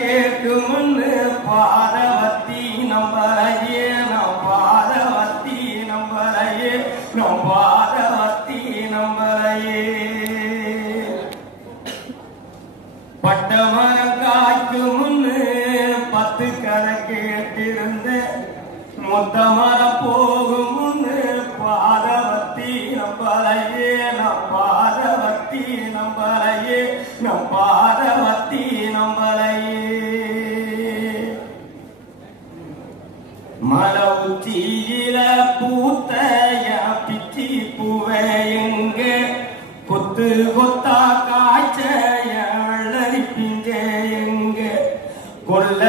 கேட்கும்னு பாதவத்தி நம்பரையே நம் பாதவத்தி நம்பரையே நம் பாதவத்தி நம்பரையே பட்டமரம் காய்க்கும்னு 10 கதை கேட்டிருந்த மொத்த மரம் போகும்னு பாதவத்தி நம்பரையே நம் பாதவத்தி நம்பரையே நம் பாதவத்தி நம்பரையே மலை உச்சியில பூத்தைய பிச்சி பூவே எங்க கொத்து கொத்தா காய்ச்ச பிஞ்ச எங்க கொல்ல